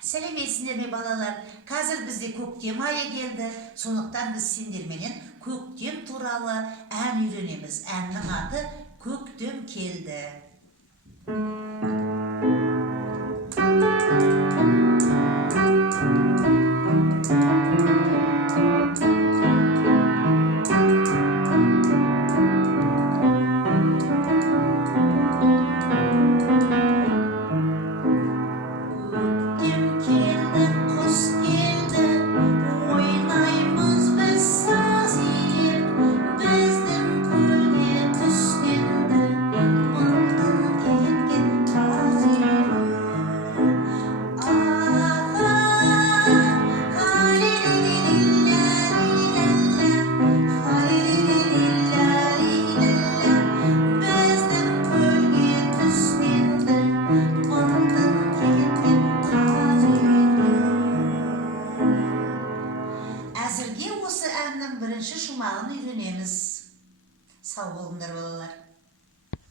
Сәлеметсіздер ме балалар? Қазір бізде көктем айы келді. Сондықтан біз сендерменен көктем туралы ән үйренеміз. Әннің аты «Көктем келді». Әзірге осы әннің бірінші шумағын үйренеміз. Сау болыңдар балалар.